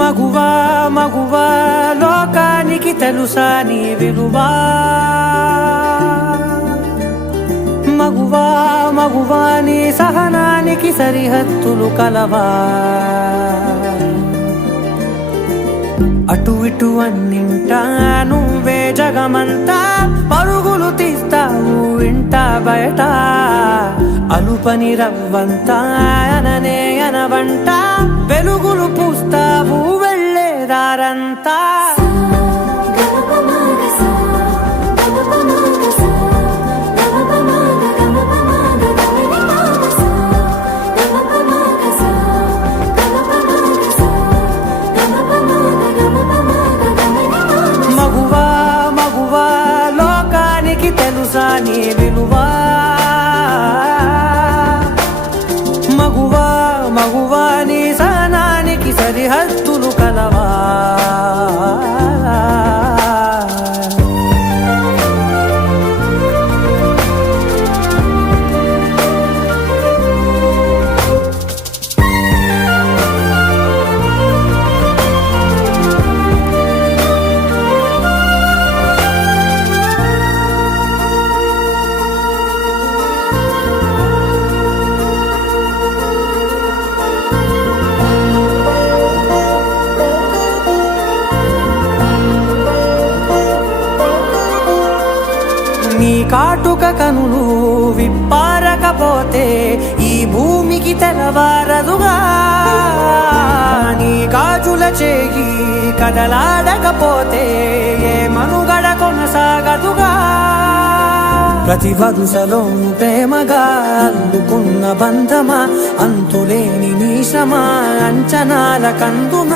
మగువా మగువా లోకానికి తెలుసా నీ విలువా, మగువా మగువా నీ సహనానికి సరిహద్దులు కలవా. అటు ఇటు అన్నింటా నువ్వే జగమంతా, పరుగులు తీస్తావు ఇంట బయట, అలుపని రవ్వంతా అననే అనవంట, వెలుగులు పూస్తావు వెళ్ళేదారంతా. మగువా మగువా లోకానికి తెలుసా నీ విలువా, మగువా మగువా నీ సహనానికి సరిహద్దులు కలవా. నీ కాటుక కనులు విప్పారకపోతే ఈ భూమికి తెలవారదుగా, నీ గాజుల చేయి కదలాడకపోతే ఏ మనుగడ కొనసాగదుగా. ప్రతి వరుసలోను ప్రేమగా అల్లుకున్న బంధమా, అంతులేని నీశమా అంచనాల కందున,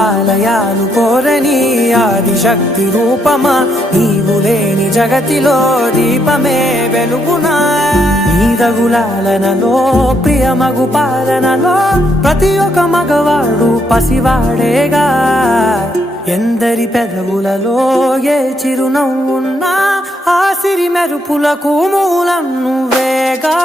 ఆలయాలు కోరని ఆదిశక్తి రూపమా, నీవు లేని జగతిలో దీపమే వెలుగునా. నీ రఘులాలనలో ప్రియమగు పాలనలో ప్రతి ఒక్క మగవాడు పసివాడేగా, ఎందరి పెదవులలో ఏ చిరునవ్వున్నా ఆ సిరి మెరుపులకు మూలం నువ్వేగా.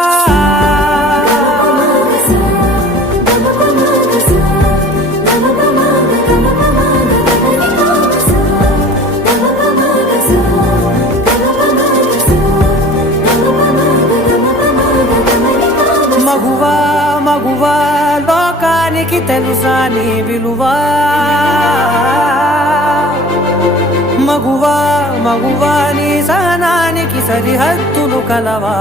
మగువా మగువా లోకానికి తెలుసా నీ విలువా, మగువా మగువా నీ సహనానికి సరిహద్దులు కలవా.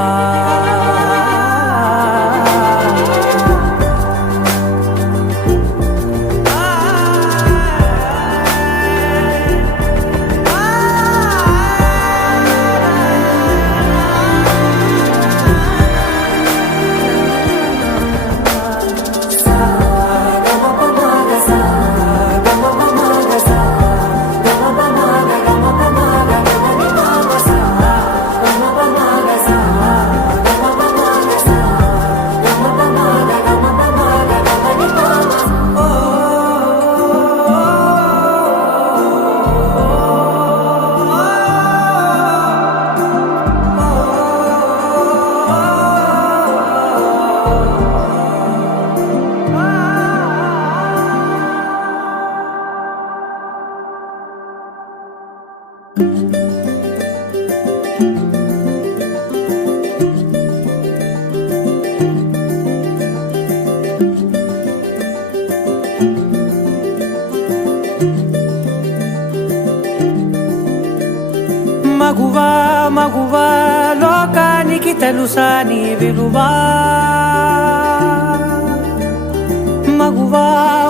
మగువా మగువా లోకానికి తెలుసా నీ విలువా, మగువా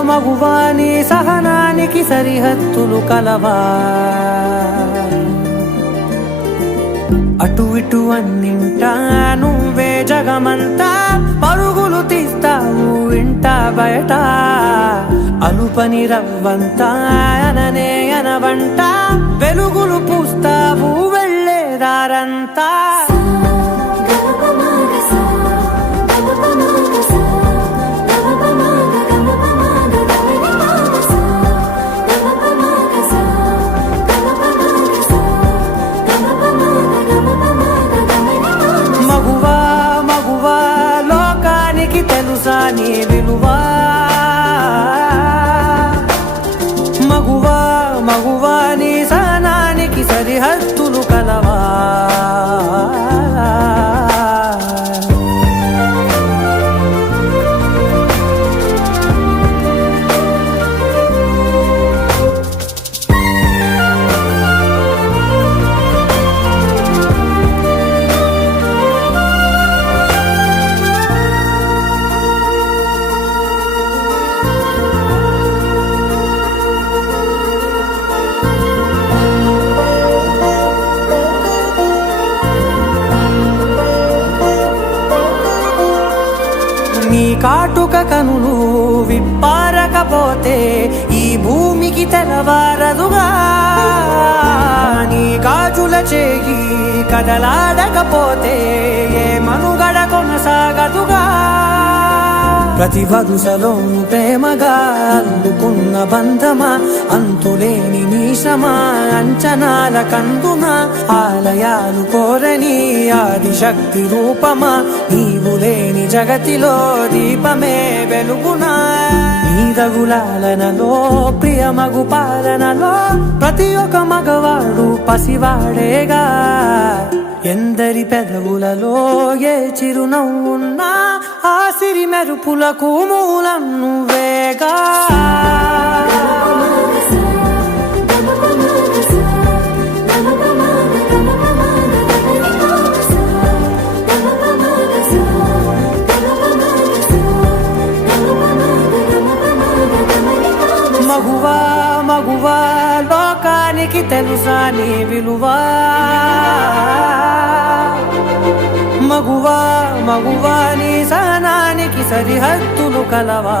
మగువా నీ సహనానికి సరిహద్దులు కలవా. అటు ఇటు అన్నింటా నువ్వే జగమంతా, పరుగులు తీస్తావు ఇంట బయట, అలుపని రవ్వంతా అననే అనవంట, వెలుగులు పూస్తావు వెళ్ళేదారంతా. కాటుక కనులు విప్పారకపోతే ఈ భూమికి తెలవారదుగా, నీ గాజుల చేయి కదలాడకపోతే ఏ మనుగడ కొనసాగదుగా. ప్రతి వరుసలోను ప్రేమగా అల్లుకున్న బంధమా, అంతులేని నీశమా, అంచనాల కందున ఆలయాలు కోరని ఆదిశక్తి రూపమా, నీవు లేని జగతిలో దీపమే వెలుగునా. నీదగులాలనలో ప్రియమగు పాలనలో ప్రతి ఒక్క మగవాడు పసివాడేగా. ఎందరి పెదవులలో ఏ చిరునవ్వున్నా ఆ సిరి మెరుపులకు మూలం నువ్వేగా. మగువా మగువా లోకానికి తెలుసా నీ విలువా, మగువా మగువా నీ సహనానికి సరిహద్దులు కలవా.